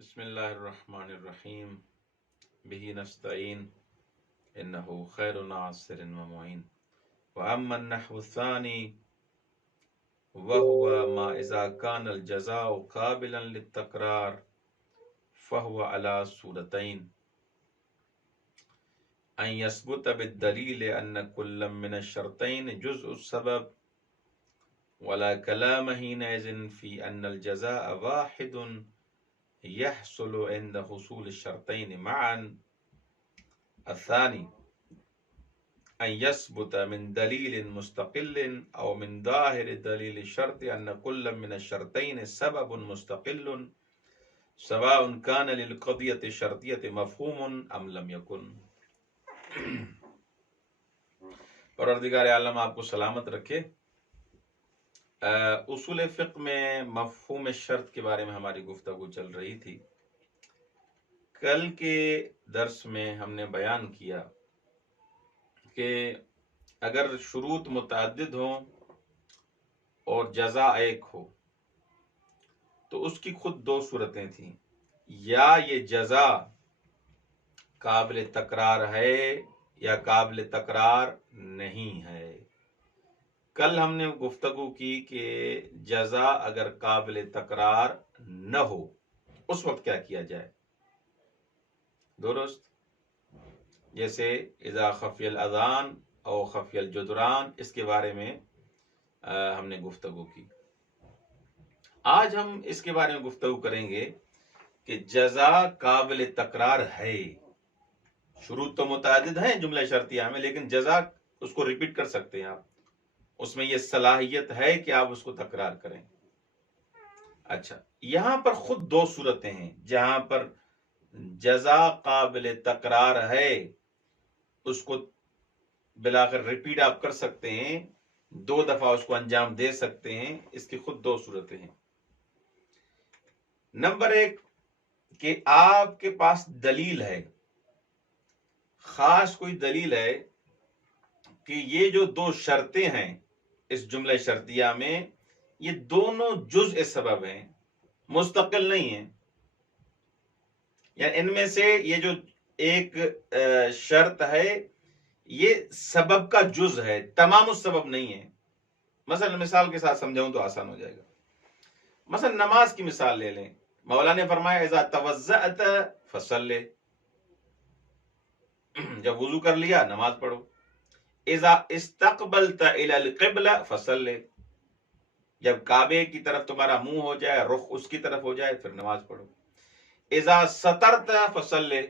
بسم اللہ الرحمن الرحیم بہ نستعین انہ خیر ناصر و معین واما النحو الثانی وهو ما اذا كان الجزاء قابلا للتکرار فهو على صورتين ان يثبت بالدلیل ان كل من الشرطين جزء السبب ولا كلام حينئذ في ان الجزاء واحد يحصل عند حصول الشرطين معا. الثاني أن يثبت من دليل مستقل أو من ظاهر دليل الشرط أن كل من الشرطين سبب مستقل سواء كان للقضية الشرطية مفهوم أم لم يكن. پروردگار عالم آپ کو سلامت رکھے. اصول فقہ میں مفہوم شرط کے بارے میں ہماری گفتگو چل رہی تھی. کل کے درس میں ہم نے بیان کیا کہ اگر شروط متعدد ہوں اور جزا ایک ہو تو اس کی خود دو صورتیں تھیں. یا یہ جزا قابل تکرار ہے یا قابل تکرار نہیں ہے. کل ہم نے گفتگو کی کہ جزا اگر قابل تکرار نہ ہو اس وقت کیا کیا جائے. درست جیسے اذا خفی الاذان او خفی الجدران، اس کے بارے میں ہم نے گفتگو کی. آج ہم اس کے بارے میں گفتگو کریں گے کہ جزا قابل تکرار ہے. شروط تو متعدد ہیں جملہ شرطیہ میں، لیکن جزا اس کو ریپیٹ کر سکتے ہیں آپ. اس میں یہ صلاحیت ہے کہ آپ اس کو تکرار کریں. اچھا، یہاں پر خود دو صورتیں ہیں جہاں پر جزا قابل تکرار ہے، اس کو بلاخر ریپیٹ آپ کر سکتے ہیں، دو دفعہ اس کو انجام دے سکتے ہیں. اس کی خود دو صورتیں ہیں. نمبر ایک کہ آپ کے پاس دلیل ہے، خاص کوئی دلیل ہے کہ یہ جو دو شرطیں ہیں اس جملہ شرطیہ میں، یہ دونوں جزء سبب ہیں، مستقل نہیں ہیں. یعنی ان میں سے یہ جو ایک شرط ہے یہ سبب کا جز ہے، تمام السبب نہیں ہے. مثلا مثال کے ساتھ سمجھاؤں تو آسان ہو جائے گا. مثلا نماز کی مثال لے لیں. مولا نے فرمایا اذا توضأت فصلی، جب وضو کر لیا نماز پڑھو. اذا استقبلت الى القبلہ فصلی، جب کعبے کی طرف تمہارا منہ ہو جائے، رخ اس کی طرف ہو جائے، پھر نماز پڑھو. اذا سترت فصلی،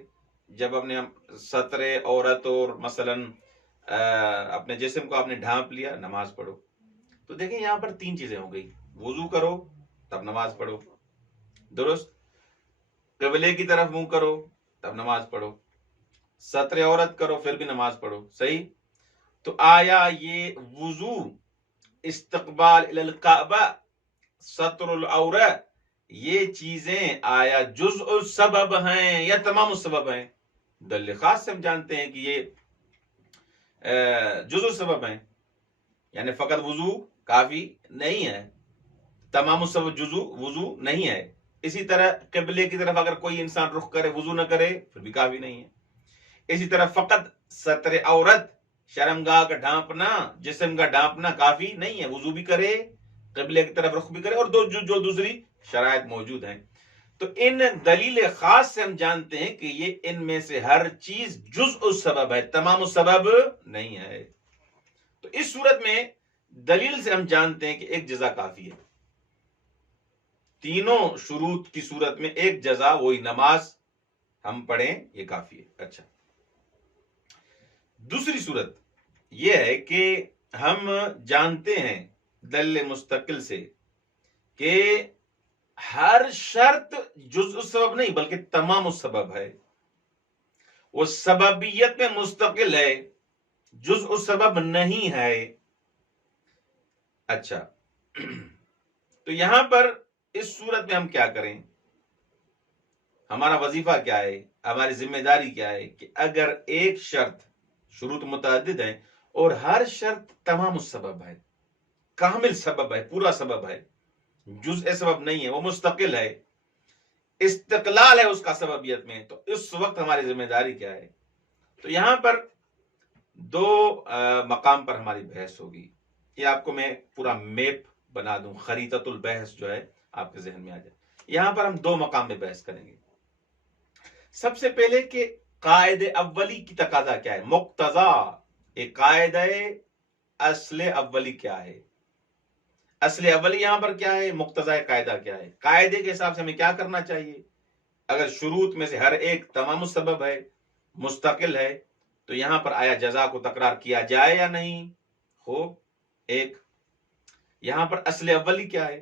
جب اپنے ستر عورت اور مثلا اپنے جسم کو آپ نے ڈھانپ لیا، نماز پڑھو. تو دیکھیں یہاں پر تین چیزیں ہو گئی. وضو کرو تب نماز پڑھو، درست. قبلے کی طرف منہ کرو تب نماز پڑھو. ستر عورت کرو پھر بھی نماز پڑھو. صحیح. تو آیا یہ وضو، استقبال الی الکعبہ، ستر العورہ، یہ چیزیں آیا جزء السبب ہیں یا تمام السبب ہیں؟ دلیل خاص سے ہم جانتے ہیں کہ یہ جزء السبب ہیں. یعنی فقط وضو کافی نہیں ہے، تمام السبب جزء وضو نہیں ہے. اسی طرح قبلے کی طرف اگر کوئی انسان رخ کرے وضو نہ کرے پھر بھی کافی نہیں ہے. اسی طرح فقط ستر عورت، شرمگاہ کا ڈھانپنا، جسم کا ڈھانپنا کافی نہیں ہے. وضو بھی کرے، قبلے کی طرف رخ بھی کرے، اور جو دوسری شرائط موجود ہیں. تو ان دلیل خاص سے ہم جانتے ہیں کہ یہ ان میں سے ہر چیز جزء السبب ہے، تمام السبب نہیں ہے. تو اس صورت میں دلیل سے ہم جانتے ہیں کہ ایک جزا کافی ہے. تینوں شروط کی صورت میں ایک جزا، وہی نماز ہم پڑھیں، یہ کافی ہے. اچھا، دوسری صورت یہ ہے کہ ہم جانتے ہیں دلیل مستقل سے کہ ہر شرط جزء السبب نہیں بلکہ تمام السبب ہے. وہ سببیت میں مستقل ہے، جزء السبب نہیں ہے. اچھا، تو یہاں پر اس صورت میں ہم کیا کریں؟ ہمارا وظیفہ کیا ہے، ہماری ذمہ داری کیا ہے کہ اگر ایک شرط، شروط متعدد ہیں اور ہر شرط تمام السبب ہے، کامل سبب ہے، پورا سبب ہے، جزء سبب نہیں ہے، وہ مستقل ہے. استقلال ہے اس کا سببیت میں، تو اس وقت ہماری ذمہ داری کیا ہے؟ تو یہاں پر دو مقام پر ہماری بحث ہوگی. یہ آپ کو میں پورا میپ بنا دوں، خریطۃ البحث جو ہے آپ کے ذہن میں آ جائے. یہاں پر ہم دو مقام میں بحث کریں گے. سب سے پہلے کہ قاعدہ اولی کی تقاضا کیا ہے، مقتضا ایک قاعدہ اصل اولی کیا ہے. اصل اولی یہاں پر کیا ہے، مقتضا قاعدہ کیا ہے، قاعدے کے حساب سے ہمیں کیا کرنا چاہیے. اگر شروط میں سے ہر ایک تمام السبب ہے، مستقل ہے، تو یہاں پر آیا جزا کو تکرار کیا جائے یا نہیں ہو. ایک یہاں پر اصل اولی کیا ہے،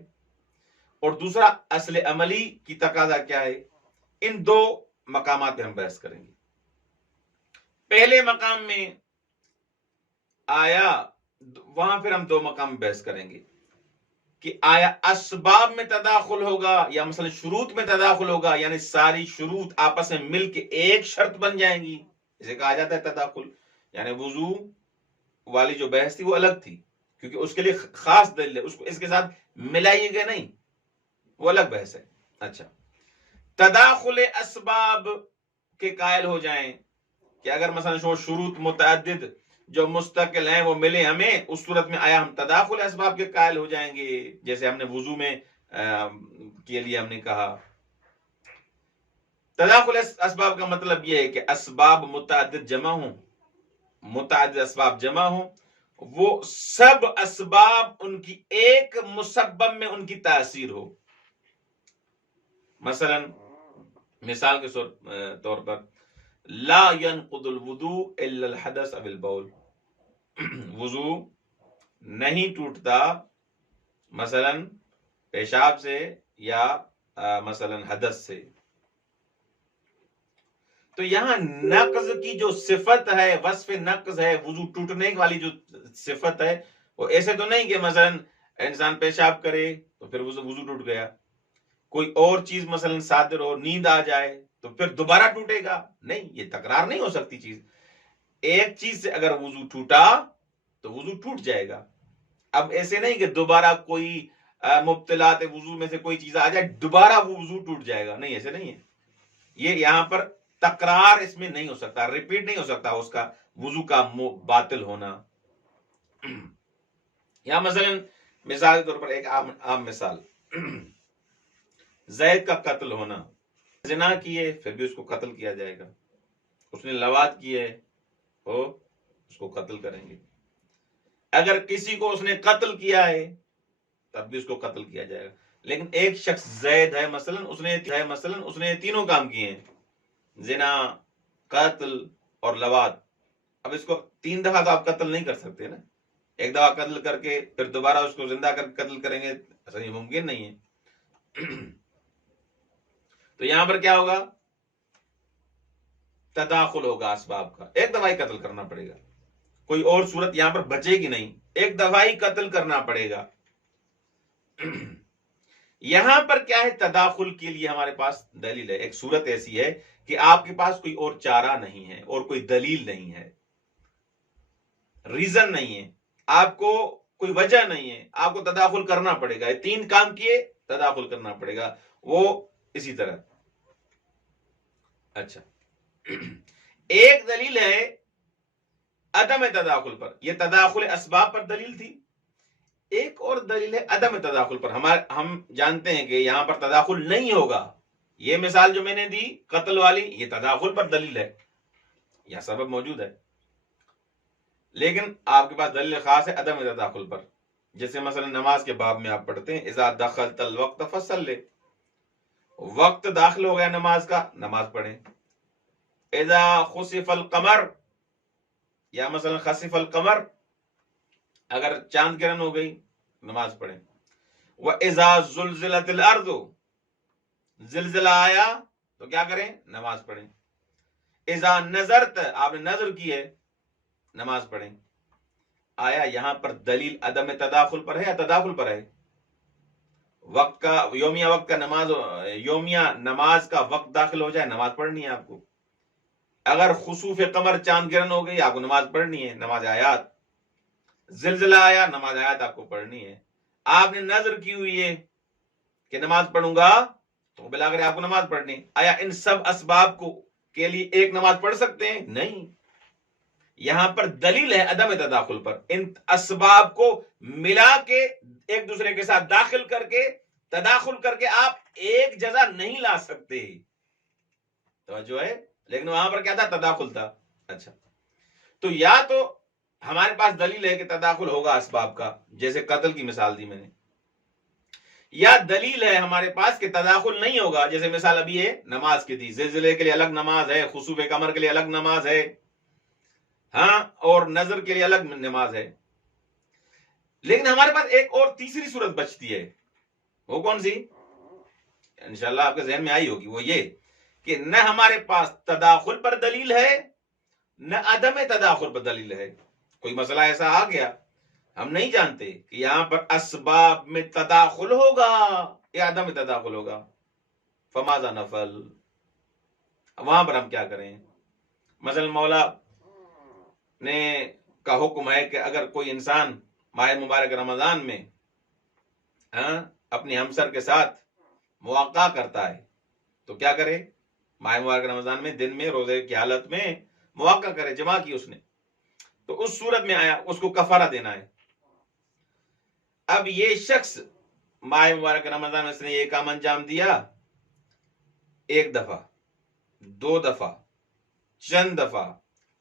اور دوسرا اصل عملی کی تقاضا کیا ہے. ان دو مقامات پہ ہم بحث کریں گے. پہلے مقام میں آیا، وہاں پھر ہم دو مقام میں بحث کریں گے کہ آیا اسباب میں تداخل ہوگا یا مثلا شروط میں تداخل ہوگا، یعنی ساری شروط آپس میں مل کے ایک شرط بن جائیں گی، اسے کہا جاتا ہے تداخل. یعنی وضو والی جو بحث تھی وہ الگ تھی، کیونکہ اس کے لیے خاص دلیل ہے، اس کو اس کے ساتھ ملائیے گا نہیں، وہ الگ بحث ہے. اچھا، تداخل اسباب کے قائل ہو جائیں کہ اگر مثلا شروط متعدد جو مستقل ہیں وہ ملے ہمیں، اس صورت میں آیا ہم تداخل اسباب کے قائل ہو جائیں گے. جیسے ہم نے وضو میں کے لیے ہم نے کہا تداخل اسباب کا مطلب یہ ہے کہ اسباب متعدد جمع ہوں، متعدد اسباب جمع ہوں، وہ سب اسباب ان کی ایک مسبب میں ان کی تاثیر ہو. مثلا مثال کے طور پر لا ينقض الوضوء الا الحدث او البول، وضو نہیں ٹوٹتا مثلا پیشاب سے یا مثلا حدث سے. تو یہاں نقض کی جو صفت ہے، وصف نقض ہے، وضو ٹوٹنے والی جو صفت ہے، وہ ایسے تو نہیں کہ مثلا انسان پیشاب کرے تو پھر وضو ٹوٹ گیا. کوئی اور چیز مثلا صادر ہو، نیند آ جائے تو پھر دوبارہ ٹوٹے گا، نہیں، یہ تکرار نہیں ہو سکتی چیز. ایک چیز سے اگر وضو ٹوٹا تو وضو ٹوٹ جائے گا. اب ایسے نہیں کہ دوبارہ کوئی مبتلات وضو میں سے کوئی چیز آ جائے دوبارہ وہ وضو ٹوٹ جائے گا، نہیں، ایسے نہیں ہے. یہ یہاں پر تکرار اس میں نہیں ہو سکتا، ریپیٹ نہیں ہو سکتا اس کا وضو کا باطل ہونا. یا مثلا مثال کے طور پر ایک عام مثال، زید کا قتل ہونا، زنا کیے پھر بھی اس کو قتل کیا جائے گا، اس نے لواط کیے ہو اس کو قتل کریں گے. اگر کسی کو اس نے قتل کیا ہے تب بھی اس کو قتل کیا جائے گا. لیکن ایک شخص زید ہے مثلا اس نے تینوں کام کیے ہیں، زنا، قتل اور لواط. اب اس کو 3 دفعہ تو آپ قتل نہیں کر سکتے نا، ایک دفعہ قتل کر کے پھر دوبارہ اس کو زندہ کر قتل کریں گے، ایسا یہ ممکن نہیں ہے. تو یہاں پر کیا ہوگا، تداخل ہوگا اسباب کا، ایک دفعہ ہی قتل کرنا پڑے گا، کوئی اور صورت یہاں پر بچے گی نہیں، ایک دفعہ ہی قتل کرنا پڑے گا. یہاں پر کیا ہے، تداخل کے لیے ہمارے پاس دلیل ہے. ایک صورت ایسی ہے کہ آپ کے پاس کوئی اور چارہ نہیں ہے اور کوئی دلیل نہیں ہے، ریزن نہیں ہے، آپ کو کوئی وجہ نہیں ہے، آپ کو تداخل کرنا پڑے گا. 3 کام کیے تداخل کرنا پڑے گا، وہ اسی طرح. اچھا، ایک دلیل ہے عدم تداخل پر، یہ تداخل اسباب پر دلیل تھی. ایک اور دلیل ہے عدم تداخل پر. ہم جانتے ہیں کہ یہاں پر تداخل نہیں ہوگا. یہ مثال جو میں نے دی قتل والی، یہ تداخل پر دلیل ہے، یہ سبب موجود ہے، لیکن آپ کے پاس دلیل خاص ہے عدم تداخل پر. جیسے مثلا نماز کے باب میں آپ پڑھتے ہیں اذا دخلت الوقت فصلی، وقت داخل ہو گیا نماز کا، نماز پڑھیں. اذا خسف القمر، یا مثلا خسف القمر، اگر چاند گرہن ہو گئی نماز پڑھیں. وَإِذَا زُلْزِلَتِ الْأَرْضُ، زلزلہ آیا تو کیا کریں، نماز پڑھیں. اذا نظرت، آپ نے نظر کی ہے، نماز پڑھیں. آیا یہاں پر دلیل عدم تداخل پر ہے یا تداخل پر ہے؟ وقت کا یومیہ وقت کا یومیہ نماز کا وقت داخل ہو جائے نماز پڑھنی ہے آپ کو. اگر خسوف قمر چاند گرہن ہو گئی آپ کو نماز پڑھنی ہے، نماز آیات. زلزلہ آیا نماز آیات آپ کو پڑھنی ہے. آپ نے نظر کی ہوئی ہے کہ نماز پڑھوں گا تو بلاخر آپ کو نماز پڑھنی. آیا ان سب اسباب کو کے لیے ایک نماز پڑھ سکتے ہیں؟ نہیں. یہاں پر دلیل ہے عدم تداخل پر. ان اسباب کو ملا کے ایک دوسرے کے ساتھ داخل کر کے تداخل کر کے آپ ایک جزا نہیں لا سکتے. توجہ ہے. لیکن وہاں پر کیا تھا؟ تداخل تھا. اچھا، تو یا تو ہمارے پاس دلیل ہے کہ تداخل ہوگا اسباب کا، جیسے قتل کی مثال دی میں نے، یا دلیل ہے ہمارے پاس کہ تداخل نہیں ہوگا، جیسے مثال ابھی ہے نماز کی دی. زلزلے کے لیے الگ نماز ہے، خسوف قمر کے لیے الگ نماز ہے، ہاں، اور نظر کے لیے الگ نماز ہے. لیکن ہمارے پاس ایک اور تیسری صورت بچتی ہے. وہ کون سی؟ انشاءاللہ آپ کے ذہن میں آئی ہوگی. وہ یہ کہ نہ ہمارے پاس تداخل پر دلیل ہے، نہ عدم تداخل پر دلیل ہے. کوئی مسئلہ ایسا آ گیا، ہم نہیں جانتے کہ یہاں پر اسباب میں تداخل ہوگا یا عدم تداخل ہوگا. فماذا نفعل؟ وہاں پر ہم کیا کریں؟ مثلا مولا نے کا حکم ہے کہ اگر کوئی انسان ماہ مبارک رمضان میں اپنی ہمسر کے ساتھ مواقع کرتا ہے تو کیا کرے؟ ماہ مبارک رمضان میں دن میں روزے کی حالت میں مواقع کرے، جمع کی اس نے، تو اس صورت میں آیا اس کو کفارہ دینا ہے. اب یہ شخص ماہ مبارک رمضان میں اس نے یہ کام انجام دیا، ایک دفعہ، دو دفعہ، چند دفعہ،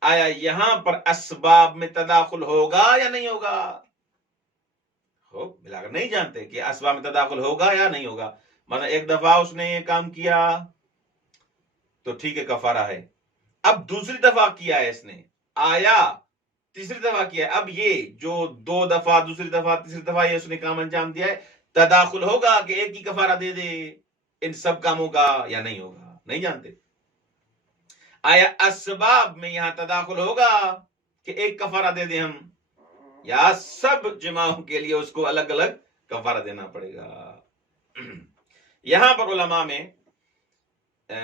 آیا یہاں پر اسباب میں تداخل ہوگا یا نہیں ہوگا؟ بلاکر نہیں جانتے کہ اسباب میں تداخل ہوگا یا نہیں ہوگا. مثلا ایک دفعہ اس نے یہ کام کیا تو ٹھیک ہے، کفارہ ہے. اب دوسری دفعہ کیا ہے اس نے، آیا تیسری دفعہ کیا ہے، اب یہ جو دو دفعہ، دوسری دفعہ، تیسری دفعہ یہ اس نے کام انجام دیا ہے، تداخل ہوگا کہ ایک ہی کفارہ دے دے ان سب کاموں کا یا نہیں ہوگا؟ نہیں جانتے. آیا اسباب میں یہاں تداخل ہوگا کہ ایک کفارہ دے دیں ہم، یا سب جماعوں کے لیے اس کو الگ الگ کفارہ دینا پڑے گا؟ یہاں پر علماء میں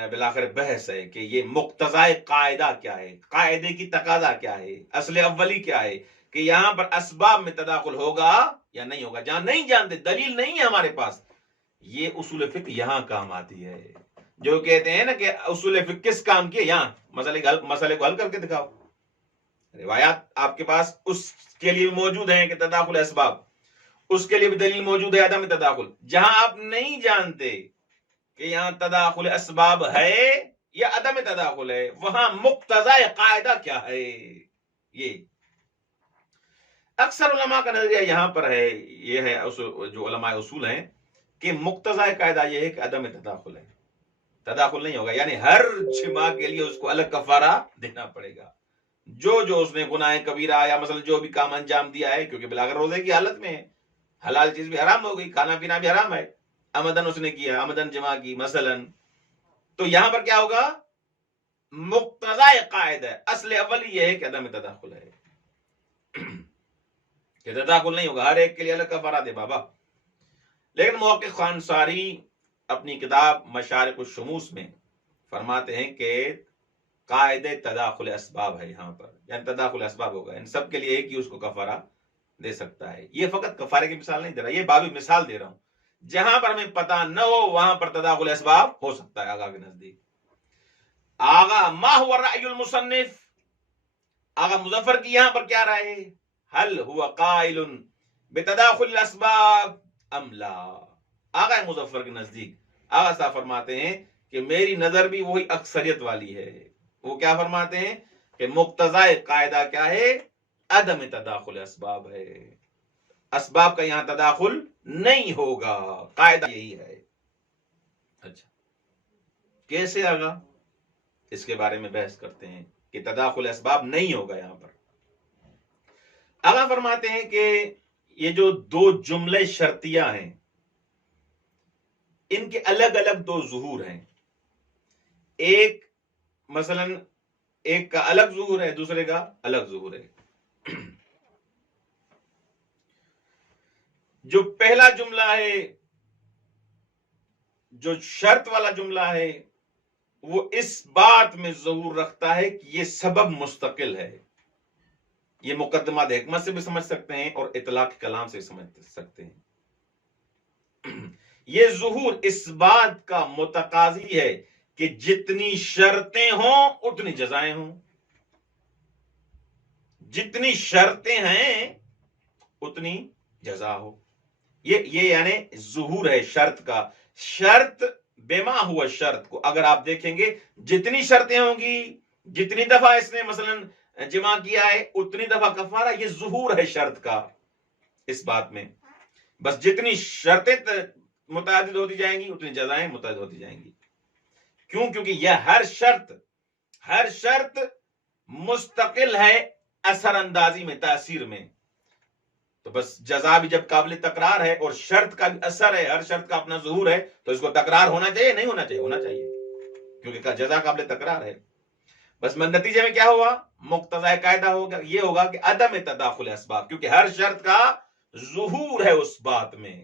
بالآخر بحث ہے کہ یہ مقتضائے قاعدہ کیا ہے، قاعدے کی تقاضا کیا ہے، اصل اولی کیا ہے کہ یہاں پر اسباب میں تداخل ہوگا یا نہیں ہوگا. جہاں نہیں جانتے، دلیل نہیں ہے ہمارے پاس، یہ اصول فقہ یہاں کام آتی ہے. جو کہتے ہیں نا کہ اصول فقہ کس کام کی؟ یہاں مسئلے کو حل کر کے دکھاؤ. روایات آپ کے پاس اس کے لیے موجود ہیں کہ تداخل اسباب، اس کے لیے بھی دلیل موجود ہے عدم تداخل. جہاں آپ نہیں جانتے کہ یہاں تداخل اسباب ہے یا عدم تداخل ہے، وہاں مقتضائے قاعدہ کیا ہے. یہ اکثر علماء کا نظریہ یہاں پر ہے، یہ ہے جو علماء اصول ہیں کہ مقتضائے قاعدہ یہ ہے کہ عدم تداخل ہے، تداخل نہیں ہوگا. یعنی ہر جماع کے لیے اس کو الگ کفارہ دینا پڑے گا. جو اس نے گناہ کبیرہ یا مثلا جو بھی کام انجام دیا ہے، کیونکہ بلاغر روزے کی حالت میں ہے، حلال چیز بھی حرام ہو گئی، کھانا پینا بھی حرام ہے، عمدن اس نے کیا، عمدن جمع کی مثلا، تو یہاں پر کیا ہوگا؟ مقتضائے قاعدہ اصل اولی یہ ہے کہ عدم تداخل ہے، کہ تداخل نہیں ہوگا، ہر ایک کے لیے الگ کفارہ دے بابا. لیکن محقق خانصاری اپنی کتاب مشارق الشموس میں فرماتے ہیں کہ قاعدہ تداخل اسباب ہے یہاں پر، یعنی تداخل اسباب ہوگا، ان سب کے لیے ایک ہی اس کو کفارہ دے سکتا ہے. یہ فقط کفارے کی مثال نہیں دے رہا، یہ بابی مثال دے رہا ہوں. جہاں پر ہمیں پتہ نہ ہو وہاں پر تداخل اسباب ہو سکتا ہے. آغا کے نزدیک آغا ما ہوا رأی المصنف، آغا مظفر کی یہاں پر کیا رائے ہے؟ حل ہوا قائل بتداخل الاسباب ام لا؟ آغا مظفر کے نزدیک آغا صاحب فرماتے ہیں کہ میری نظر بھی وہی اکثریت والی ہے. وہ کیا فرماتے ہیں کہ مقتضائے قاعدہ کیا ہے؟ عدم تداخل اسباب ہے، اسباب کا یہاں تداخل نہیں ہوگا، قاعدہ یہی ہے. اچھا، کیسے آگا؟ اس کے بارے میں بحث کرتے ہیں کہ تداخل اسباب نہیں ہوگا. یہاں پر آگا فرماتے ہیں کہ یہ جو دو جملے شرطیہ ہیں، ان کے الگ الگ دو ظہور ہیں. ایک مثلا ایک کا الگ ظہور ہے، دوسرے کا الگ ظہور ہے. جو پہلا جملہ ہے، جو شرط والا جملہ ہے، وہ اس بات میں ظہور رکھتا ہے کہ یہ سبب مستقل ہے. یہ مقدمات حکمت سے بھی سمجھ سکتے ہیں اور اطلاق کلام سے سمجھ سکتے ہیں. یہ ظہور اس بات کا متقاضی ہے کہ جتنی شرطیں ہوں اتنی جزائیں ہوں. جتنی شرطیں ہیں اتنی جزا ہو. یہ یعنی ظہور ہے شرط کا. شرط بما ہوا شرط کو اگر آپ دیکھیں گے جتنی شرطیں ہوں گی، جتنی دفعہ اس نے مثلا جمع کیا ہے اتنی دفعہ کفارہ. یہ ظہور ہے شرط کا اس بات میں. بس جتنی شرطیں متعدد ہوتی جائیں گی اتنی جزائیں متعدد ہوتی جائیں گی. کیوں؟ کیونکہ یہ ہر شرط مستقل ہے اثر اندازی میں، تاثیر میں. تو بس جزا بھی جب قابل تکرار ہے اور شرط کا بھی اثر ہے، ہر شرط کا اپنا ظہور ہے، تو اس کو تکرار ہونا چاہیے نہیں ہونا چاہیے؟ ہونا چاہیے، کیونکہ جزا قابل تکرار ہے. بس نتیجے میں کیا ہوا؟ مقتضی قاعدہ ہوگا یہ ہوگا کہ عدم تداخل اسباب، کیونکہ ہر شرط کا ظہور ہے اس بات میں.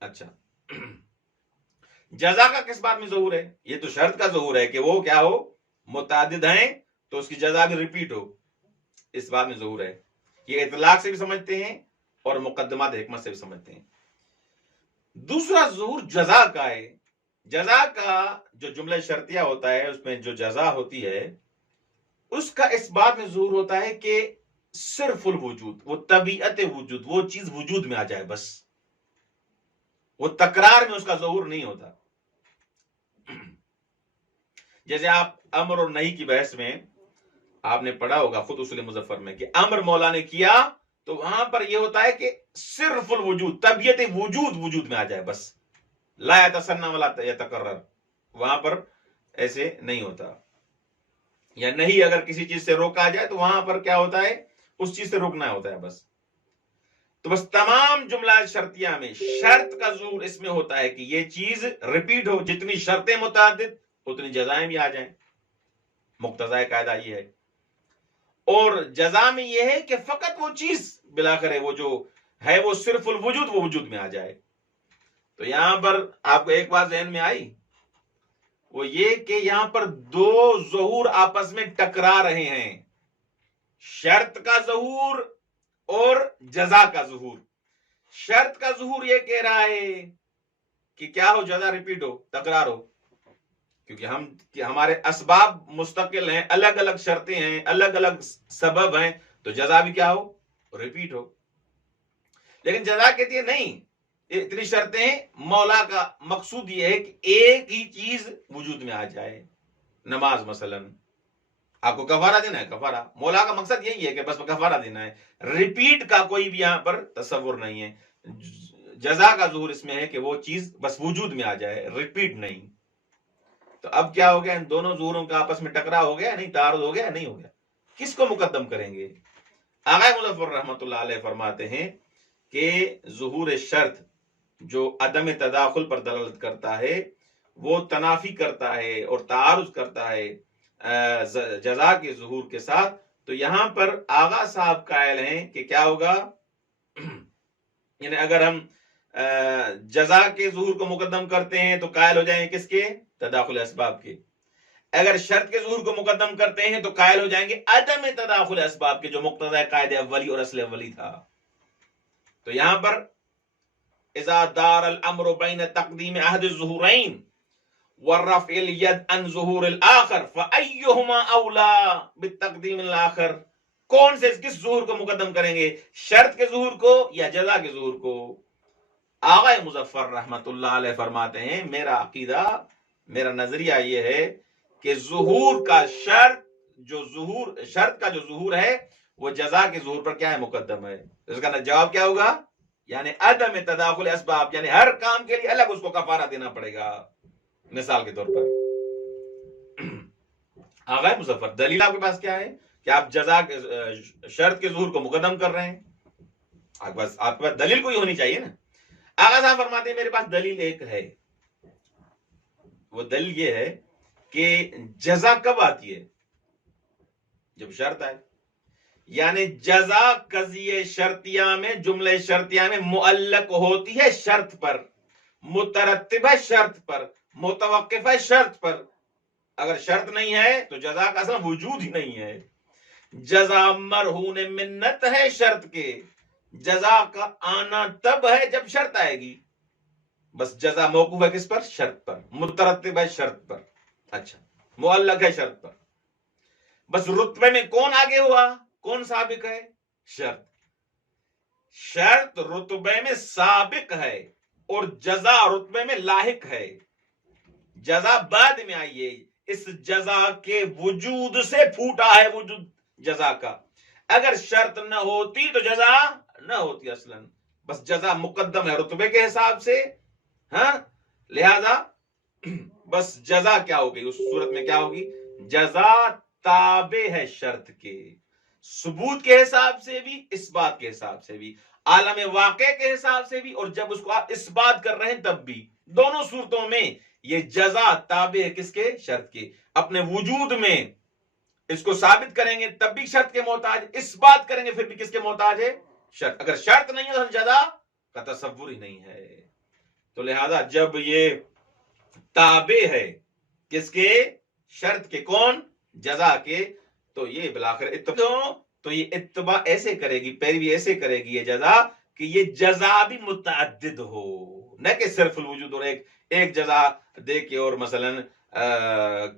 اچھا، جزا کا کس بات میں ظہور ہے؟ یہ تو شرط کا ظہور ہے کہ وہ کیا ہو، متعدد ہیں تو اس کی جزا بھی ریپیٹ ہو. اس بات میں ظہور ہے. یہ اطلاق سے بھی سمجھتے ہیں اور مقدمات حکمت سے بھی سمجھتے ہیں. دوسرا ظہور جزا کا ہے. جزا کا جو جملہ شرطیہ ہوتا ہے اس میں جو جزا ہوتی ہے اس کا اس بات میں ظہور ہوتا ہے کہ صرف الوجود، وہ طبیعت وجود، وہ چیز وجود میں آ جائے بس. وہ تکرار میں اس کا ظہور نہیں ہوتا. جیسے آپ امر اور نہیں کی بحث میں آپ نے پڑھا ہوگا خود اصول مظفر میں کہ امر مولا نے کیا تو وہاں پر یہ ہوتا ہے کہ صرف الوجود، طبیعت وجود میں آ جائے بس. لا يتسنى ولا يتکرر، وہاں پر ایسے نہیں ہوتا. یا نہیں اگر کسی چیز سے روکا جائے تو وہاں پر کیا ہوتا ہے؟ اس چیز سے روکنا ہوتا ہے بس. تو بس تمام جملہ شرطیہ میں شرط کا ظہور اس میں ہوتا ہے کہ یہ چیز ریپیٹ ہو. جتنی شرطیں متعدد اتنی جزائیں بھی آ جائیں. مقتضی قاعدہ یہ ہے. اور جزا میں یہ ہے کہ فقط وہ چیز بلاخر وہ جو ہے وہ صرف الوجود، وہ وجود میں آ جائے. تو یہاں پر آپ کو ایک بات ذہن میں آئی، وہ یہ کہ یہاں پر دو ظہور آپس میں ٹکرا رہے ہیں، شرط کا ظہور اور جزا کا ظہور. شرط کا ظہور یہ کہہ رہا ہے کہ کیا ہو؟ جزا ریپیٹ ہو، تکرار ہو. کیونکہ ہمارے اسباب مستقل ہیں، الگ الگ شرطیں ہیں، الگ الگ سبب ہیں، تو جزا بھی کیا ہو؟ ریپیٹ ہو. لیکن جزا کہتی ہے نہیں، اتنی شرطیں ہیں. مولا کا مقصود یہ ہے کہ ایک ہی چیز وجود میں آ جائے. نماز مثلا آپ کو کفارہ دینا ہے، کفارہ. مولا کا مقصد یہی ہے کہ بس کفارہ دینا ہے. ریپیٹ کا کوئی بھی یہاں پر تصور نہیں ہے. جزا کا ظہور اس میں ہے کہ وہ چیز بس وجود میں آ جائے، ریپیٹ نہیں. تو اب کیا ہو گیا؟ ان دونوں ظہوروں کا آپس میں ٹکرا ہو گیا نہیں؟ تعارض ہو گیا نہیں ہو گیا؟ کس کو مقدم کریں گے؟ آغا مظفر رحمۃ اللہ علیہ فرماتے ہیں کہ ظہور شرط جو عدم تداخل پر دلالت کرتا ہے، وہ تنافی کرتا ہے اور تعارض کرتا ہے جزا کے ظہور کے ساتھ. تو یہاں پر آغا صاحب قائل ہیں کہ کیا ہوگا؟ یعنی اگر ہم جزا کے ظہور کو مقدم کرتے ہیں تو قائل ہو جائیں گے کس کے؟ تداخل اسباب کے. اگر شرط کے ظہور کو مقدم کرتے ہیں تو قائل ہو جائیں گے عدم تداخل اسباب کے، جو مقتضی قاعدہ اولی اور اصل اولی تھا. تو یہاں پر اذا دار الامر بین تقدیم احد الظہورین ورفع الید عن ظہور الاخر فایہما اولا بالتقدیم الاخر. کون سے کس ظہور کو مقدم کریں گے؟ شرط کے ظہور کو یا جزا کے ظہور کو؟ آغا مظفر رحمت اللہ علیہ فرماتے ہیں میرا عقیدہ، میرا نظریہ یہ ہے کہ ظہور کا شرط کا جو ظہور ہے وہ جزا کے ظہور پر کیا ہے؟ مقدم ہے. اس کا جواب کیا ہوگا؟ یعنی عدم تداخل اسباب، یعنی ہر کام کے لیے الگ اس کو کفارہ دینا پڑے گا. مثال کے طور پر آغا مظفر دلیل آپ کے پاس کیا ہے کہ آپ جزا کے شرط کے ظہور کو مقدم کر رہے ہیں؟ آپ کے پاس دلیل کوئی ہونی چاہیے نا. آغا صاحب فرماتے ہیں میرے پاس دلیل ایک ہے. وہ دلیل یہ ہے کہ جزا کب آتی ہے؟ جب شرط آئے. یعنی جزا قضیہ شرطیہ میں، جملہ شرطیہ میں معلق ہوتی ہے شرط پر، مترتب ہے شرط پر، متوقف ہے شرط پر. اگر شرط نہیں ہے تو جزا کا اصلا وجود ہی نہیں ہے. جزا مرہون منت ہے شرط کے. جزا کا آنا تب ہے جب شرط آئے گی. بس جزا موقوف ہے کس پر؟ شرط پر، مترتب ہے شرط پر، اچھا معلق ہے شرط پر. بس رتبے میں کون آگے ہوا، کون سابق ہے؟ شرط. شرط رتبے میں سابق ہے اور جزا رتبے میں لاحق ہے. جزا بعد میں آئی ہے، اس جزا کے وجود سے پھوٹا ہے وجود جزا کا. اگر شرط نہ ہوتی تو جزا نہ ہوتی اصلا. بس جزا مقدم ہے رتبے کے حساب سے، ہاں، لہذا بس جزا کیا ہوگی اس صورت میں؟ کیا ہوگی؟ جزا تابع ہے شرط کے، ثبوت کے حساب سے بھی، اس بات کے حساب سے بھی، عالم واقع کے حساب سے بھی، اور جب اس کو آپ اس بات کر رہے ہیں تب بھی. دونوں صورتوں میں یہ جزا تابع ہے کس کے؟ شرط کے. اپنے وجود میں اس کو ثابت کریں گے تب بھی شرط کے محتاج، اس بات کریں گے پھر بھی کس کے محتاج ہے؟ شرط. اگر شرط نہیں ہے تو جزا کا تصور ہی نہیں ہے. تو لہذا جب یہ تابع ہے کس کے؟ شرط کے. کون؟ جزا کے. تو یہ بالآخر اتباع، تو یہ اتباع ایسے کرے گی، پیروی ایسے کرے گی یہ جزا کہ یہ جزا بھی متعدد ہو، نہ کہ صرف الوجود اور ایک جزا دے کے اور مثلا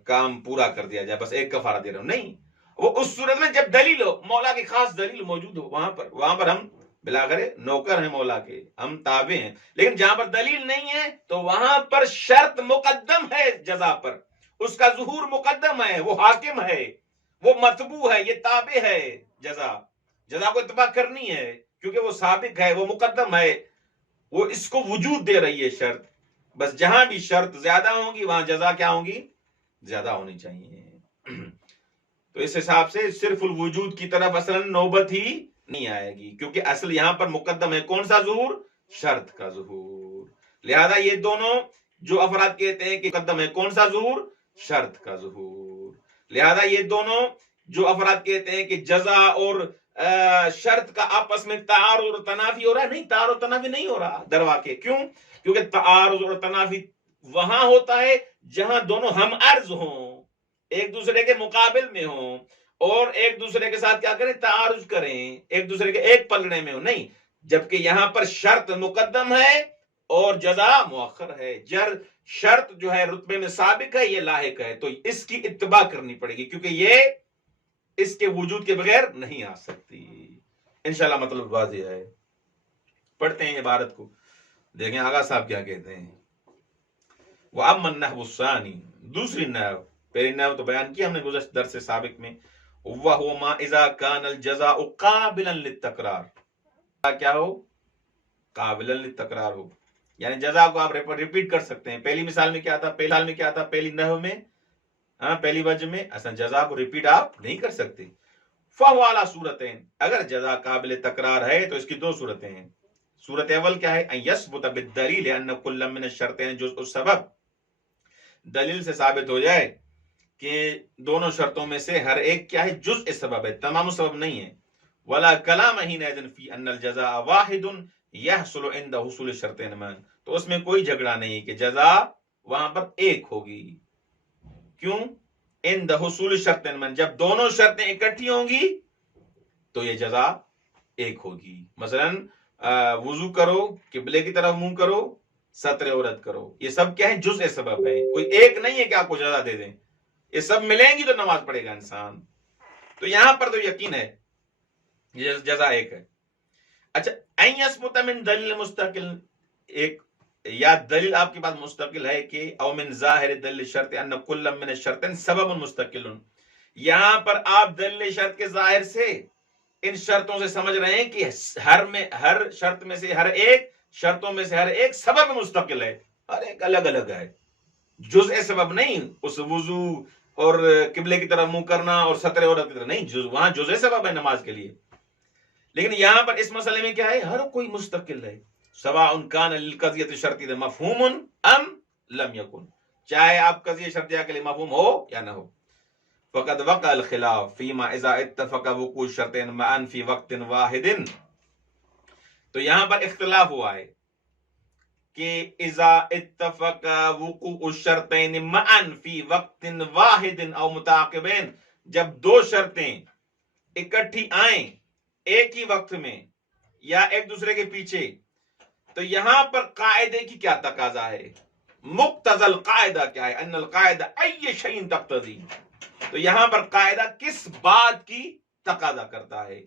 کام پورا کر دیا جائے، بس ایک کفارہ دے رہا ہوں، نہیں. وہ اس صورت میں جب دلیل ہو، مولا کی خاص دلیل موجود ہو، وہاں پر ہم بالآخر نوکر ہیں مولا کے، ہم تابع ہیں. لیکن جہاں پر دلیل نہیں ہے تو وہاں پر شرط مقدم ہے جزا پر، اس کا ظہور مقدم ہے، وہ حاکم ہے، وہ مطبوع ہے، یہ تابع ہے. جزا کو اتباع کرنی ہے کیونکہ وہ سابق ہے، وہ مقدم ہے، وہ اس کو وجود دے رہی ہے شرط. بس جہاں بھی شرط زیادہ ہوں گی وہاں جزا کیا ہوں گی؟ زیادہ ہونی چاہیے. تو اس حساب سے صرف الوجود کی طرف اصلا نوبت ہی نہیں آئے گی، کیونکہ اصل یہاں پر مقدم ہے کون سا ظہور؟ شرط کا ظہور. لہذا یہ دونوں جو افراد کہتے ہیں کہ مقدم ہے کون سا ظہور؟ شرط کا ظہور. لہذا یہ دونوں جو افراد کہتے ہیں کہ جزا اور شرط کا آپس میں تعارض اور تنافی ہو رہا ہے، نہیں، تعارض اور تنافی نہیں ہو رہا در واقع. کیوں؟ کیونکہ تعارض اور تنافی وہاں ہوتا ہے جہاں دونوں ہم عرض ہوں، ایک دوسرے کے مقابل میں ہوں، اور ایک دوسرے کے ساتھ کیا کریں؟ تعارض کریں، ایک دوسرے کے ایک پلڑے میں ہوں. نہیں، جبکہ یہاں پر شرط مقدم ہے اور جزا مؤخر ہے. شرط جو ہے رتبے میں سابق ہے، یہ لاحق ہے، تو اس کی اتباع کرنی پڑے گی کیونکہ یہ اس کے وجود کے بغیر نہیں آ سکتی. انشاءاللہ مطلب واضح ہے. پڑھتے ہیں عبارت کو، دیکھیں آغا صاحب کیا کہتے ہیں. وَأَمَّا النَّحْوُ الثَّانِي، دوسری نحو، پہلی نحو تو بیان کی ہم نے گزشتہ درس سابق میں، وَهُوَ مَا إِذَا كَانَ الْجَزَاءُ قَابِلًا لِلتَّكْرَارِ، کیا ہو؟ قابل للتکرار ہو، یعنی جزا کو آپ ریپیٹ کر سکتے ہیں. پہلی مثال میں کیا تھا؟ پہلی حال میں کیا تھا؟ پہلی نحو میں، پہلی وجہ میں اصلا جزا کو ریپیٹ آپ نہیں کر سکتے. فَهُوَ عَلَى صورتين، اگر جزا قابل تکرار ہے تو اس کی دو صورتیں ہیں. صورت اول کیا ہے؟ ان يثبت بالدلیل ان كل من الشرطين جزء السبب، دلیل سے ثابت ہو جائے کہ دونوں شرطوں میں سے ہر ایک کیا ہے؟ جزء سبب ہے، تمام سبب نہیں ہے. ولا کلام حينئذ في ان الجزاء واحد يحصل عند حصول الشرطين معا، تو اس میں کوئی جھگڑا نہیں کہ جزا وہاں پر ایک ہوگی. کیوں؟ عند حصول الشرطين معا، جب دونوں شرطیں اکٹھی ہوں گی تو یہ جزا ایک ہوگی. مثلا وضو کرو، قبلے کی طرف منہ کرو، ستر عورت کرو، یہ سب کیا ہے؟ جزء سبب ہے، کوئی ایک نہیں ہے کہ آپ کو جزا دے دیں. یہ سب ملیں گی تو نماز پڑھے گا انسان. تو یہاں پر تو یقین ہے جزا ایک ہے. اچھا، این یثبت من دلیل مستقل، ایک یا دلیل آپ کے پاس مستقل ہے کہ او من ظاہر دلیل شرط ان کل من الشرطین سبب مستقل، یہاں پر آپ دلیل شرط کے ظاہر سے ان شرطوں سے سمجھ رہے ہیں کہ ہر شرط میں سے ہر ایک شرطوں میں سے ہر ایک سبب مستقل ہے، ہر ایک الگ الگ ہے، جزء سبب نہیں. اس وضو اور قبلے کی طرف منہ کرنا اور ستر عورت کی طرف نہیں، وہاں جزء سبب ہے نماز کے لیے. لیکن یہاں پر اس مسئلے میں کیا ہے؟ ہر کوئی مستقل ہے. سواء کان للقضیۃ الشرطیہ مفہوم ام لم یکن، چاہے آپ قضیہ شرطیہ کے لیے مفہوم ہو یا نہ ہو. فقد وقع الخلاف فيما اذا اتفق وقوع الشرطين معا في وقت واحد، تو یہاں پر اختلاف ہوا ہے کہ اذا اتفق وقوع الشرطين معا في وقت واحد او متعاقبين، جب دو شرطیں اکٹھی آئیں ایک ہی وقت میں یا ایک دوسرے کے پیچھے، تو یہاں پر قاعدے کی کیا تقاضا ہے؟ مقتضى القاعدہ کیا ہے؟ ان القاعدہ ای شیء تقتضی، تو یہاں پر قاعدہ کس بات کی تقاضا کرتا ہے؟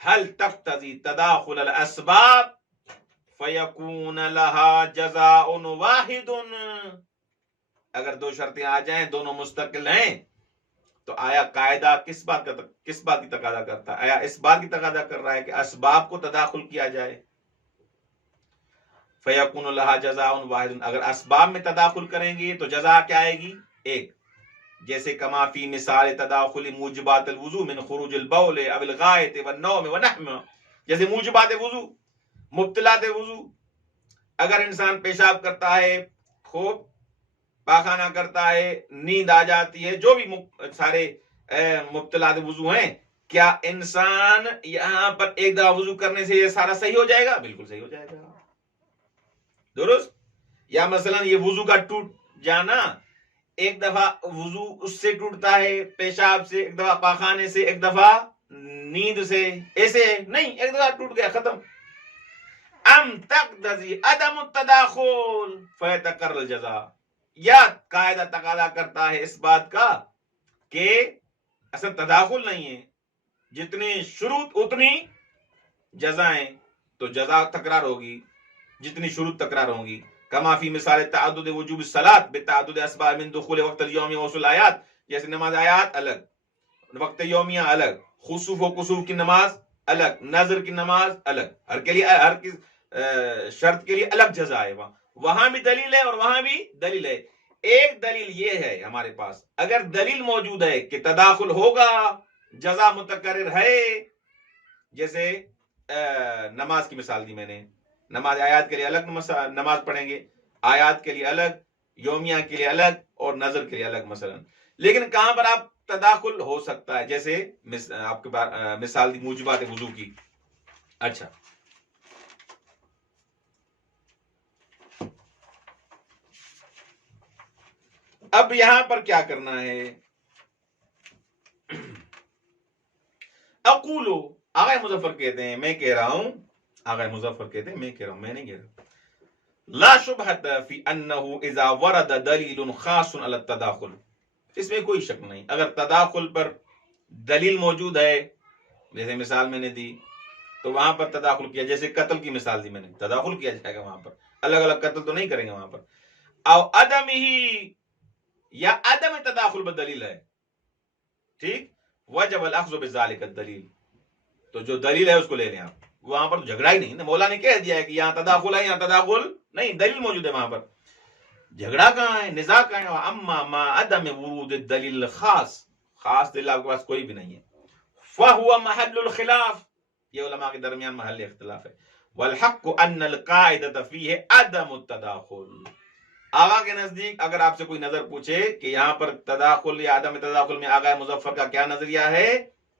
هل تقتضی تداخل الاسباب فیکون لها جزاء واحد، اگر دو شرطیں آ جائیں دونوں مستقل ہیں تو آیا قاعدہ کس بات کی تقاضا کرتا ہے؟ آیا اس بات کی تقاضا کر رہا ہے کہ اسباب کو تداخل کیا جائے؟ فیکون لها جزاء واحد، اگر اسباب میں تداخل کریں گے تو جزا کیا آئے گی؟ ایک، جیسے کما فی مثال تداخل موجبات الوضو من خروج البول او الغائط والنوم ونحو، جیسے موجبات وضو، مبطلات وضو، اگر انسان پیشاب کرتا ہے، خوب پاخانہ کرتا ہے، نیند آ جاتی ہے، جو بھی سارے مبطلات وضو ہیں، کیا انسان یہاں پر ایک دفعہ وضو کرنے سے یہ سارا صحیح ہو جائے گا؟ بالکل صحیح ہو جائے گا، درست؟ یا مثلا یہ وضو کا ٹوٹ جانا، ایک دفعہ وضو اس سے ٹوٹتا ہے، پیشاب سے، ایک دفعہ پاخانے سے، ایک دفعہ نیند سے، ایسے نہیں، ایک دفعہ ٹوٹ گیا ختم۔ ام تقتضی عدم التداخل فیتقرر الجزاء، یا قاعدہ تقاضا کرتا ہے اس بات کا کہ اصل تداخل نہیں ہے، جتنی شروط اتنی جزائیں، تو جزا تکرار ہوگی، جتنی شروط تکرار ہوں گی۔ کما فی مثال تعدد وجوب الصلاۃ بتعدد اسباب من دخول وقت اليوم ووصول آیات، جیسے نماز آیات الگ، وقت یومیہ الگ، خسوف و کسوف کی نماز الگ، نظر کی نماز الگ، ہر کے لیے، ہر شرط کے لیے الگ جزا ہے، وہاں بھی دلیل ہے اور وہاں بھی دلیل ہے۔ ایک دلیل یہ ہے ہمارے پاس، اگر دلیل موجود ہے کہ تداخل ہوگا، جزا متکرر ہے، جیسے نماز کی مثال دی میں نے، نماز آیات کے لیے الگ نماز پڑھیں گے، آیات کے لیے الگ، یومیہ کے لیے الگ، اور نظر کے لیے الگ مثلا، لیکن کہاں پر آپ تداخل ہو سکتا ہے؟ جیسے آپ کے پاس مثال دی موجبات وضو کی۔ اچھا، اب یہاں پر کیا کرنا ہے؟ اقولو، آغا مظفر کہتے ہیں، میں کہہ رہا ہوں، آغا مظفر کہتے ہیں، میں کہہ رہا ہوں، میں نہیں کہہ رہا، لا شبہت فی انہ اذا ورد دلیل خاص علی التداخل، اس میں کوئی شک نہیں، اگر تداخل پر دلیل موجود ہے، جیسے مثال میں نے دی، تو وہاں پر تداخل کیا، جیسے قتل کی مثال دی میں نے، تداخل کیا جائے گا وہاں پر، الگ الگ قتل تو نہیں کریں گے وہاں پر۔ او عدم ہی، یا عدم تداخل بدلیل ہے، ٹھیک، وجب الاخذ بذالک الدلیل، تو جو دلیل ہے اس کو لے لیں آپ، وہاں پر جھگڑا ہی نہیں، مولا نے کہہ دیا ہے کہ یہاں تداخل ہے، یہاں تداخل نہیں، دلیل موجود ہے وہاں پر، جھگڑا کہاں ہے، نزاع کہاں ہے؟ اما ما عدم ورود الدلیل خاص، خاص دلیل آپ کے پاس کوئی بھی نہیں ہے، فهو محل الخلاف، یہ علماء کے درمیان محل اختلاف ہے، والحق ان القاعدۃ فیہ عدم التداخل، آغا کے نزدیک اگر آپ سے کوئی نظر پوچھے کہ یہاں پر تداخل یا عدم تداخل میں آغا مظفر کا کیا نظریہ ہے،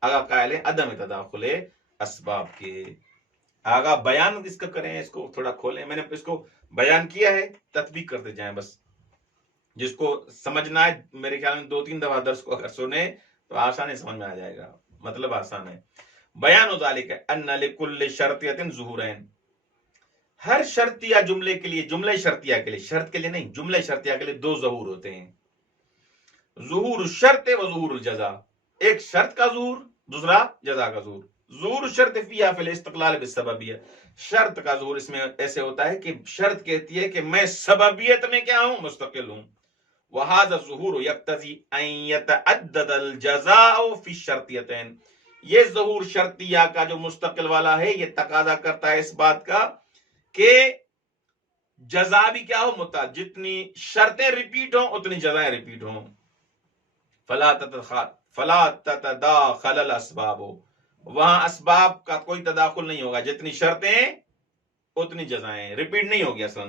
آغا قائل ہے عدم تداخل اسباب کے۔ آغا بیان اس کا کریں، اس کو تھوڑا کھولیں، میں نے اس کو بیان کیا ہے، تطبیق کرتے جائیں بس، جس کو سمجھنا ہے میرے خیال میں 2-3 دفعہ درس کو اگر سنے تو آسانی سمجھ میں آ جائے گا، مطلب آسان ہے۔ بیان ذالک ان لکل شرطیۃ ظہورین، ہر شرطیہ جملے کے لیے، جملے شرطیہ کے لیے، شرط کے لیے نہیں، جملے شرطیہ کے لیے 2 ظہور ہوتے ہیں، ظہور الشرط و ظہور الجزا، ایک شرط کا ظہور، دوسرا جزا کا ظہور۔ ظہور الشرط فیہا فی الاستقلال بالسببیہ، شرط کا ظہور اس میں ایسے ہوتا ہے کہ شرط کہتی ہے کہ میں سببیت میں کیا ہوں، مستقل ہوں، وہذا الظہور یقتضی ان یتعدد الجزاء فی الشرطیتین، یہ ظہور شرطیہ کا جو مستقل والا ہے یہ تقاضا کرتا ہے اس بات کا کہ جزا بھی کیا ہو، متعدد، جتنی شرطیں ریپیٹ ہوں اتنی جزائیں ریپیٹ ہوں، فلا تتداخل الاسباب، وہاں اسباب کا کوئی تداخل نہیں ہوگا، جتنی شرطیں اتنی جزائیں، ریپیٹ نہیں ہوگی اصلا،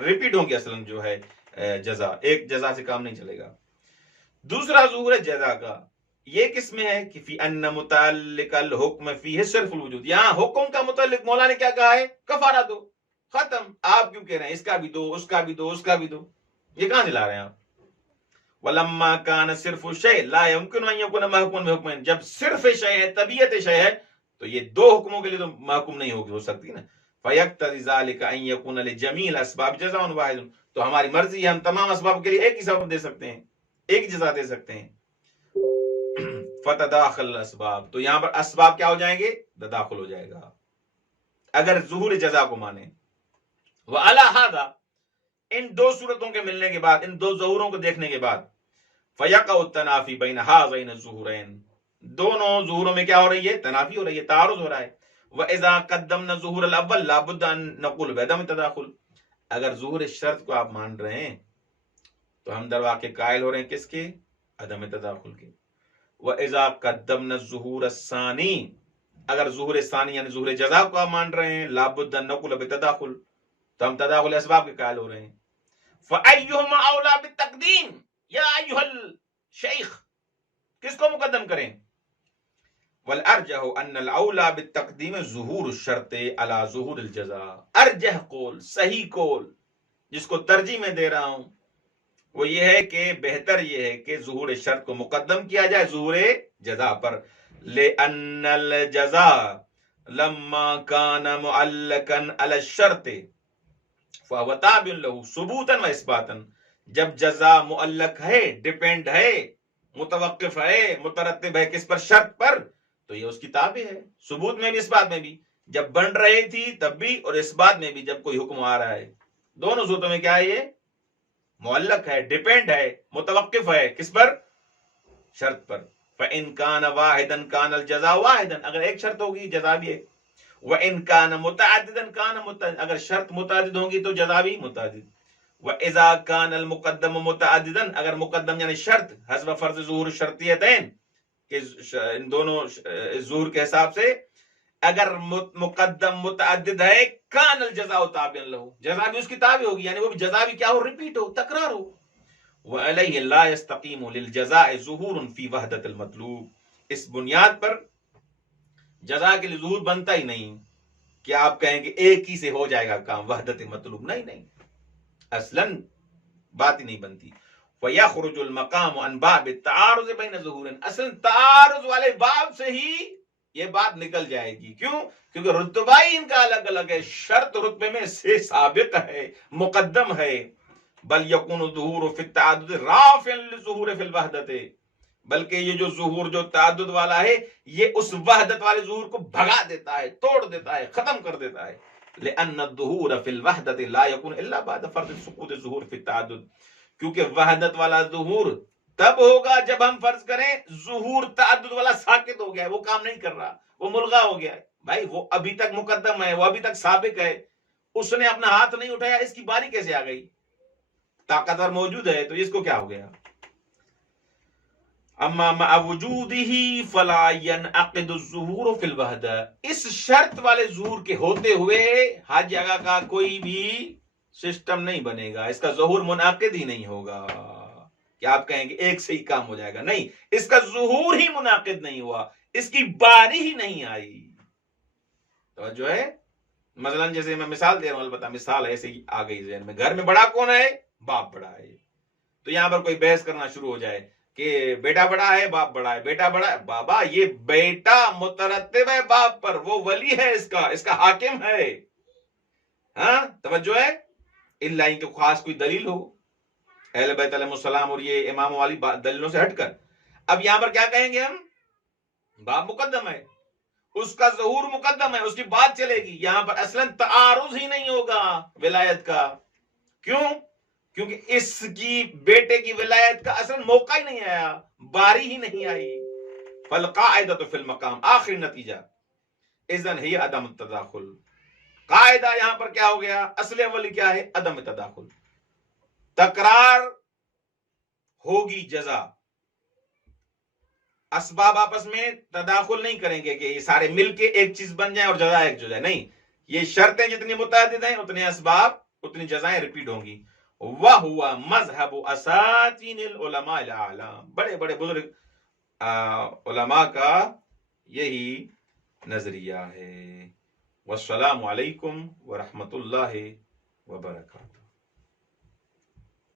ریپیٹ ہوگی اصلا جو ہے جزا، ایک جزا سے کام نہیں چلے گا۔ دوسرا ظہور ہے جزا کا، یہ کس میں ہے کہ فی ان متعلق الحکم فیہ صرف الوجود، یہاں حکم کا متعلق مولا نے کیا کہا ہے، کفارہ دو، ختم، آپ کیوں کہہ رہے ہیں اس کا بھی دو، اس کا بھی دو، اس کا بھی دو، یہ کہاں سے لا رہے ہیں آپ؟ ولما کان صرف شیء لا يمكن ان يكون محکوما بحکمین، جب صرف شیء ہے، طبیعت شیء ہے، تو یہ 2 حکموں کے لیے تو محکوم نہیں ہوگی، ہو سکتی نا، فَيَقْتَضِي ذَلِكَ أَن يَكُونَ لِجَمِيعِ الْأَسْبَابِ جَزَاءٌ وَاحِدٌ، تو ہماری مرضی ہے ہم تمام اسباب کے لیے ایک ہی سبب دے سکتے ہیں، ایک ہی جزا دے سکتے ہیں. فتداخل الاسباب، تو یہاں پر اسباب کیا ہو جائیں گے؟ تداخل ہو جائے گا اگر ظہور جزا کو مانے. وعلی ھذا، ان دو صورتوں کے ملنے کے بعد، ان دو ظہوروں کو دیکھنے کے بعد، فیقع التنافی بین ھذین الظہورین، دونوں ظہوروں میں کیا ہو رہی ہے؟ تنافی ہو رہی ہے، تعارض ہو رہا ہے. وَإِذَا قَدَّمْنَا ظُهُورَ الْأَوَّلِ لَا بُدَّ أَن نَقُولَ بِعَدَمِ التَّدَاخُلِ، اگر ظہور شرط کو آپ مان رہے ہیں تو ہم در واقع قائل ہو رہے ہیں کس کے؟ عدم تداخل کے. وَإِذَا قَدَّمْنَا الظُّهُورَ الثَّانِي، اگر ظہور ثانی یعنی ظہور جزا کو آپ مان رہے ہیں، لَا بُدَّ أن نَقُولَ بِالتَّدَاخُلِ، تو ہم تداخل اسباب کے قائل ہو رہے ہیں. فَأَيُّهُمَا أَوْلَى بِالتَّقْدِيمِ، یا ایھا الشیخ، کس کو مقدم کریں؟ والارجح ان الاولى بالتقدیم ظہور الشرط على ظہور الجزاء، ارجح قول، صحیح قول جس کو ترجیح میں دے رہا ہوں وہ یہ ہے کہ بہتر یہ ہے کہ ظہور شرط کو مقدم کیا جائے ظہور جزا پر. لأن الجزاء لما كان معلقا على الشرط فهو تابع له ثبوتا واثباتا، جب جزا معلق ہے، ڈیپینڈ ہے، متوقف ہے، مترتب ہے کس پر؟ شرط پر، تو یہ اس کی تابع ہے، ثبوت میں بھی اس بات میں بھی، جب بن رہی تھی تب بھی اور اس بات میں بھی جب کوئی حکم آ رہا ہے. دونوں صورتوں میں کیا ہے؟ یہ معلق ہے، ڈیپینڈ ہے، متوقف ہے کس پر؟ شرط پر. فَإِن كَانَ وَاحِدًا كَانَ الْجَزَاءُ وَاحِدًا، اگر ایک شرط ہوگی جزا بھی ایک. وَإِن كَانَ مُتَعَدِّدًا كَانَ مُتَعَدِّدًا، اگر شرط متعدد ہوگی تو جزا بھی متعدد. وَإِذَا كَانَ الْمُقَدَّمُ مُتَعَدِّدًا، اگر مقدم یعنی شرط حسب فرض ظہور شرطیتین، کہ ان دونوں ظہور کے حساب سے اگر مقدم متعدد ہے، کان الجزاء تابعا له، جزا بھی اس کی تابع ہوگی، یعنی وہ بھی جزا بھی کیا ہو؟ ریپیٹ ہو، تکرار ہو. وعلیہ لا يستقیم للجزاء ظہور فی وحدۃ المطلوب، اس بنیاد پر جزا کے لیے ظہور بنتا ہی نہیں کہ آپ کہیں کہ ایک ہی سے ہو جائے گا کام، وحدت مطلوب، نہیں نہیں، اصلاً بات ہی نہیں بنتی. فَيَخْرُجُ الْمَقَامُ عَنْ بَابِ التَّعَارُضِ بَيْنَ ظُہُورٍ، اصلاً تعارض والے باب سے ہی یہ بات نکل جائے گی. کیوں؟ کیونکہ رتبہ ہی ان کا الگ الگ ہے، شرط رتبے میں سے سابق ہے، مقدم ہے. بل یکون ظہور فی التعدد رافعا للظہور فی الوحدۃ، بلکہ یہ جو ظہور جو تعدد والا ہے یہ اس وحدت والے ظہور کو بھگا دیتا ہے، توڑ دیتا ہے، ختم کر دیتا ہے. لأن الظہور فی الوحدۃ لا یکون الا بعد فرض سقوط الظہور فی التعدد، کیونکہ وحدت والا ظہور تب ہوگا جب ہم فرض کریں ظہور تعدد والا ساکت ہو گیا ہے، وہ کام نہیں کر رہا، وہ ملغا ہو گیا ہے. بھائی وہ ابھی تک مقدم ہے، وہ ابھی تک سابق ہے، اس نے اپنا ہاتھ نہیں اٹھایا، اس کی باری کیسے آ گئی؟ طاقتور موجود ہے تو اس کو کیا ہو گیا؟ اما مع وجودہ فلا ينعقد الظہور فی الوحدہ، اس شرط والے ظہور کے ہوتے ہوئے ہر جگہ کا کوئی بھی سسٹم نہیں بنے گا، اس کا ظہور منعقد ہی نہیں ہوگا کہ آپ کہیں گے ایک سے ہی کام ہو جائے گا. نہیں، اس کا ظہور ہی منعقد نہیں ہوا، اس کی باری ہی نہیں آئی. تو جو ہے مثلا جیسے میں مثال دے رہا ہوں، البتہ مثال ایسے ہی آ گئی ذہن میں، گھر میں بڑا کون ہے؟ باپ بڑا ہے. تو یہاں پر کوئی بحث کرنا شروع ہو جائے کہ بیٹا بڑا ہے، باپ بڑا ہے، بیٹا بڑا ہے. بابا یہ بیٹا مترتب ہے باپ پر، وہ ولی ہے، اس کا حاکم ہے. ہاں توجہ ہے، الا ان کے خاص کوئی دلیل ہو، اہل بیت علیہ السلام اور یہ امام والی دلیلوں سے ہٹ کر. اب یہاں پر کیا کہیں گے ہم؟ باپ مقدم ہے، اس کا ظہور مقدم ہے، اس کی بات چلے گی. یہاں پر اصلا تعارض ہی نہیں ہوگا ولایت کا. کیوں؟ کیونکہ اس کی بیٹے کی ولایت کا اصلا موقع ہی نہیں آیا، باری ہی نہیں آئی. فالقاعدۃ فی المقام، آخری نتیجہ اذن ہی عدم التداخل. قاعدہ یہاں پر کیا ہو گیا؟ اصل اولی کیا ہے؟ عدم تداخل. تکرار ہوگی جزا، اسباب آپس میں تداخل نہیں کریں گے کہ یہ سارے مل کے ایک چیز بن جائیں اور جزا ایک جو جائے، نہیں، یہ شرطیں جتنی متعدد ہیں اتنے اسباب اتنی جزائیں ریپیٹ ہوں گی. وَهُوَ مذهب اساطین العلماء الاعلام، بڑے بڑے بزرگ علماء کا یہی نظریہ ہے. والسلام علیکم ورحمۃ اللہ وبرکاتہ.